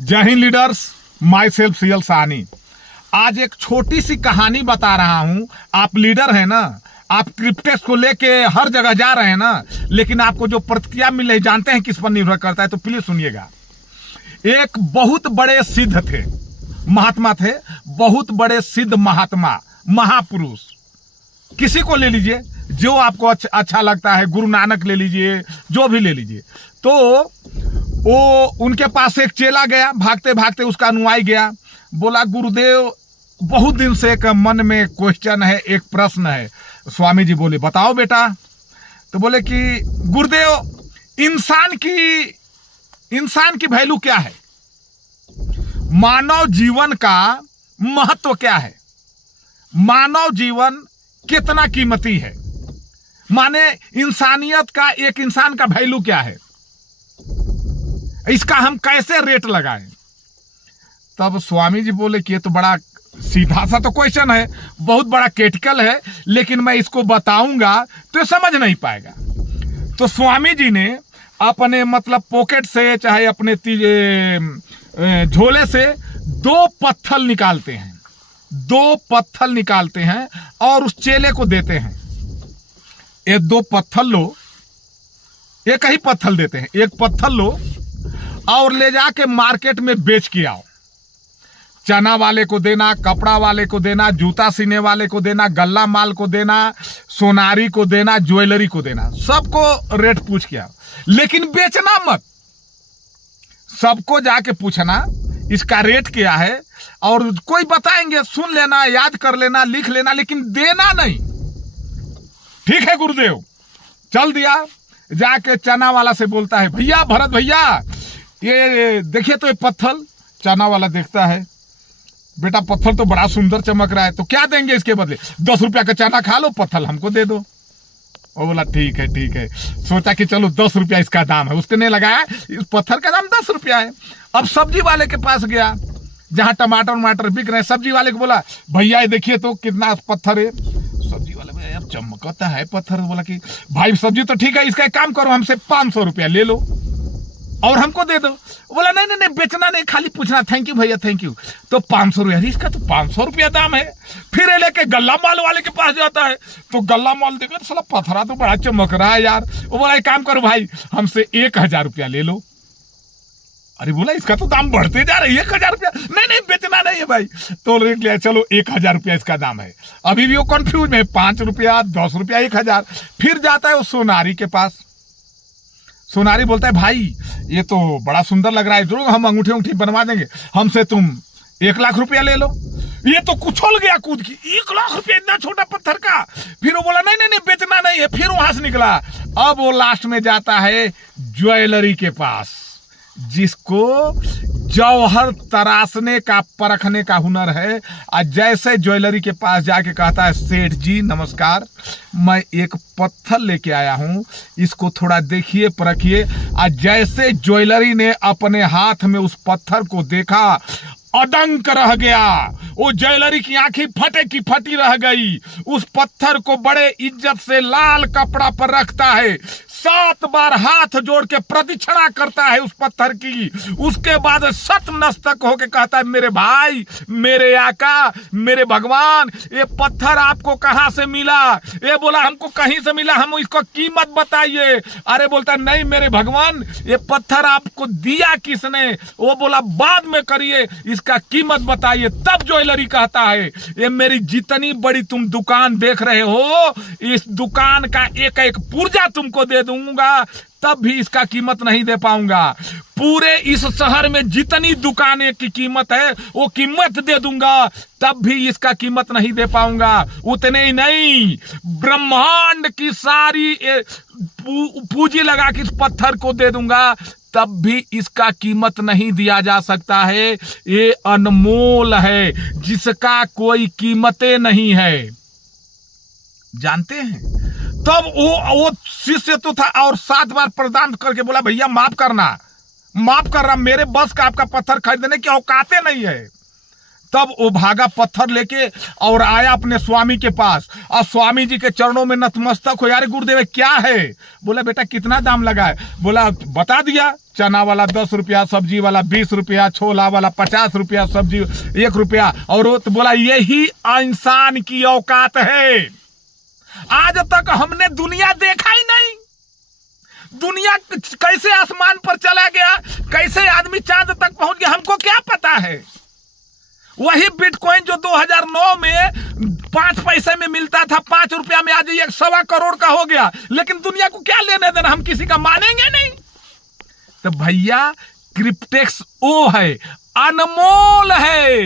जय हिंद leaders, myself CL Sahni. आज एक छोटी सी कहानी बता रहा हूं। आप लीडर हैं ना, आप क्रिप्टेक्स को लेके हर जगह जा रहे हैं ना, लेकिन आपको जो प्रतिक्रिया मिल रही जानते हैं किस पर निर्भर करता है, तो प्लीज सुनिएगा। एक बहुत बड़े सिद्ध थे, महात्मा थे, बहुत बड़े सिद्ध महात्मा, महापुरुष, किसी को ले लीजिए जो आपको अच्छा लगता है, गुरु नानक ले लीजिए, जो भी ले लीजिए। तो वो उनके पास एक चेला गया, भागते भागते उसका अनुयायी गया, बोला गुरुदेव बहुत दिन से एक मन में क्वेश्चन है, एक प्रश्न है। स्वामी जी बोले बताओ बेटा। तो बोले कि गुरुदेव इंसान की वैल्यू क्या है, मानव जीवन का महत्व क्या है, मानव जीवन कितना कीमती है, माने इंसानियत का, एक इंसान का वैल्यू क्या है, इसका हम कैसे रेट लगाएं। तब स्वामी जी बोले कि ये तो बड़ा सीधा सा तो क्वेश्चन है, बहुत बड़ा क्रिटिकल है, लेकिन मैं इसको बताऊंगा तो ये समझ नहीं पाएगा। तो स्वामी जी ने अपने मतलब पॉकेट से, चाहे अपने झोले से दो पत्थर निकालते हैं और उस चेले को देते हैं। ये दो पत्थर लो, एक ही पत्थर देते हैं, एक पत्थर लो और ले जाके मार्केट में बेच के आओ। चना वाले को देना, कपड़ा वाले को देना, जूता सीने वाले को देना, गल्ला माल को देना, सोनारी को देना, ज्वेलरी को देना, सबको रेट पूछ के आओ, लेकिन बेचना मत। सबको जाके पूछना इसका रेट क्या है, और कोई बताएंगे सुन लेना, याद कर लेना, लिख लेना, लेकिन देना नहीं। ठीक है गुरुदेव। चल दिया, जाके चना वाला से बोलता है, भैया भरत भैया ये देखिए तो ये पत्थर। चना वाला देखता है, बेटा पत्थर तो बड़ा सुंदर चमक रहा है, तो क्या देंगे इसके बदले? 10 रुपया का चना खा लो, पत्थर हमको दे दो। वो बोला ठीक है। सोचा कि चलो 10 रुपया इसका दाम है, उसने लगाया इस पत्थर का दाम 10 रुपया है। अब सब्जी वाले के पास गया, जहां टमाटर बिक रहे हैं, सब्जी वाले को बोला भैया ये देखिए तो कितना पत्थर है। सब्जी वाले भैया यार चमकता है पत्थर। बोला कि भाई सब्जी तो ठीक है, इसका एक काम करो, हमसे 500 रुपया ले लो और हमको दे दो। बोला नहीं बेचना नहीं, खाली पूछना, थैंक यू भैया थैंक यू। तो 500 रुपया, इसका तो 500 रुपया दाम है। फिर लेके गल्ला माल वाले के पास जाता है, तो गल्ला माल देखा तो साला पत्थरा तो बड़ा चमक रहा है यार। वो बोला एक काम करो भाई, हमसे 1000 रुपया ले लो। अरे बोला इसका तो दाम बढ़ते जा रहा है, 1000 रुपया नहीं बेचना नहीं है भाई। तो रेट लिया, चलो 1000 रुपया इसका दाम है। अभी भी वो कंफ्यूज है, 5 रुपया 10 रुपया 1000। फिर जाता है वो सोनारी के पास। सोनारी बोलता है भाई ये तो बड़ा सुंदर लग रहा है, जरूर हम अंगूठी बनवा देंगे, हमसे तुम 1 लाख रुपया ले लो। ये तो कुछल गया कूद की, 1 लाख रुपया इतना छोटा पत्थर का। फिर वो बोला नहीं बेचना नहीं है। फिर वहां से निकला। अब वो लास्ट में जाता है ज्वेलरी के पास, जिसको जौहर तराशने का, परखने का हुनर है। और जैसे ज्वेलरी के पास जाके कहता है सेठ जी नमस्कार, मैं एक पत्थर लेके आया हूं, इसको थोड़ा देखिए परखिए। और जैसे ज्वेलरी ने अपने हाथ में उस पत्थर को देखा, अडंक रह गया। वो ज्वेलरी की आंखें फटे की फटी रह गई। उस पत्थर को बड़े इज्जत से लाल कपड़ा पर रखता है, 7 बार हाथ जोड़ के प्रदक्षिणा करता है उस पत्थर की। उसके बाद नतमस्तक होके कहता है मेरे भाई, मेरे आका, मेरे भगवान, ये पत्थर आपको कहां से मिला? ये बोला हमको कहीं से मिला, हम इसको कीमत बताइए। अरे बोलता नहीं मेरे भगवान, ये पत्थर आपको दिया किसने? वो बोला बाद में करिए, इसका कीमत बताइए। तब ज्वेलरी कहता है ये मेरी जितनी बड़ी तुम दुकान देख रहे हो, इस दुकान का एक एक पुर्जा तुमको दे दूंगा, तब भी इसका कीमत नहीं दे पाऊंगा। पूरे इस शहर में जितनी दुकानें की कीमत है वो कीमत दे दूंगा, तब भी इसका कीमत नहीं दे पाऊंगा। उतने ही नहीं, ब्रह्मांड की सारी पूंजी लगा के इस पत्थर को दे दूंगा, तब भी इसका कीमत नहीं दिया जा सकता है। ये अनमोल है, जिसका कोई कीमतें नहीं है। जानते हैं? तब वो शिष्य तो था और 7 बार प्रदान करके बोला भैया माफ करना, मेरे बस का आपका पत्थर खरीदने की औकातें नहीं है। तब वो भागा पत्थर लेके और आया अपने स्वामी के पास, और स्वामी जी के चरणों में नतमस्तक हो, यार गुरुदेव क्या है? बोला बेटा कितना दाम लगा है? बोला बता दिया, चना वाला 10 रुपया, सब्जी वाला 20 रुपया, छोला वाला 50 रुपया, सब्जी 1 रुपया। और वो तो बोला यही इंसान की औकात है। आज तक हमने दुनिया देखा ही नहीं। दुनिया कैसे आसमान पर चला गया, कैसे आदमी चांद तक पहुंच गया, हमको क्या पता है। वही बिटकॉइन जो 2009 में 5 पैसे में मिलता था, 5 रुपया में आज 1.25 करोड़ का हो गया। लेकिन दुनिया को क्या लेने देना, हम किसी का मानेंगे नहीं। तो भैया क्रिप्टेक्स वो है, अनमोल है।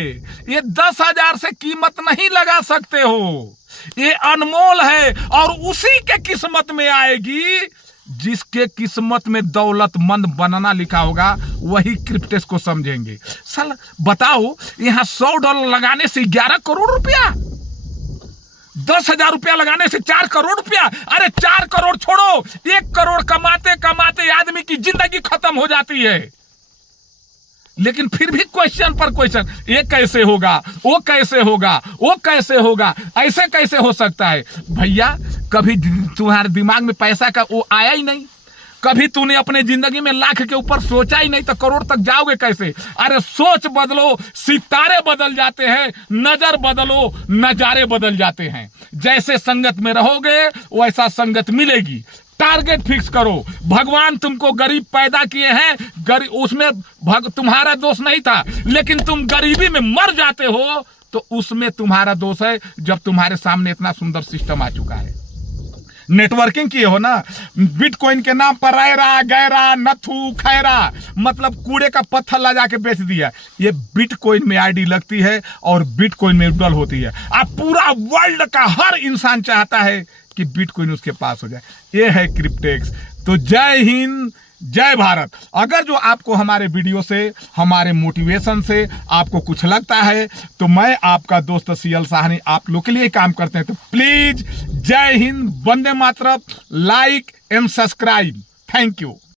ये 10,000 से कीमत नहीं लगा सकते हो, ये अनमोल है। और उसी के किस्मत में आएगी जिसके किस्मत में दौलतमंद बनना लिखा होगा, वही क्रिप्टेक्स को समझेंगे। साला बताओ, यहां $100 लगाने से 11 करोड़ रुपया, 10,000 रुपया लगाने से 4 करोड़ रुपया। अरे 4 करोड़ छोड़ो, 1 करोड़ कमाते कमाते आदमी की जिंदगी खत्म हो जाती है। लेकिन फिर भी क्वेश्चन पर क्वेश्चन, ये कैसे होगा, वो कैसे होगा, वो कैसे होगा, ऐसे कैसे हो सकता है? भैया कभी तुम्हारे दिमाग में पैसा का वो आया ही नहीं, कभी तूने अपने जिंदगी में लाख के ऊपर सोचा ही नहीं, तो करोड़ तक जाओगे कैसे? अरे सोच बदलो, सितारे बदल जाते हैं, नजर बदलो, नजारे बदल जाते हैं। जैसे संगत में रहोगे वैसा संगत मिलेगी। टारगेट फिक्स करो। भगवान तुमको गरीब पैदा किए हैं, उसमें तुम्हारा दोष नहीं था, लेकिन तुम गरीबी में मर जाते हो तो उसमें तुम्हारा दोष है, जब तुम्हारे सामने इतना सुंदर सिस्टम आ चुका है। नेटवर्किंग किए हो ना, बिटकॉइन के नाम पर रैरा गैरा नथु खैरा, मतलब कूड़े का पत्थर ला जाके बेच दिया। ये बिटकॉइन में आईडी लगती है और बिटकॉइन में विड्रॉल होती है। अब पूरा वर्ल्ड का हर इंसान चाहता है कि बिटकॉइन उसके पास हो जाए। ये है क्रिप्टेक्स। तो जय हिंद, जय भारत। अगर जो आपको हमारे वीडियो से, हमारे मोटिवेशन से आपको कुछ लगता है, तो मैं आपका दोस्त सीएल साहनी आप लोग के लिए काम करते हैं। तो प्लीज जय हिंद, वंदे मातरम, like and subscribe. Thank you.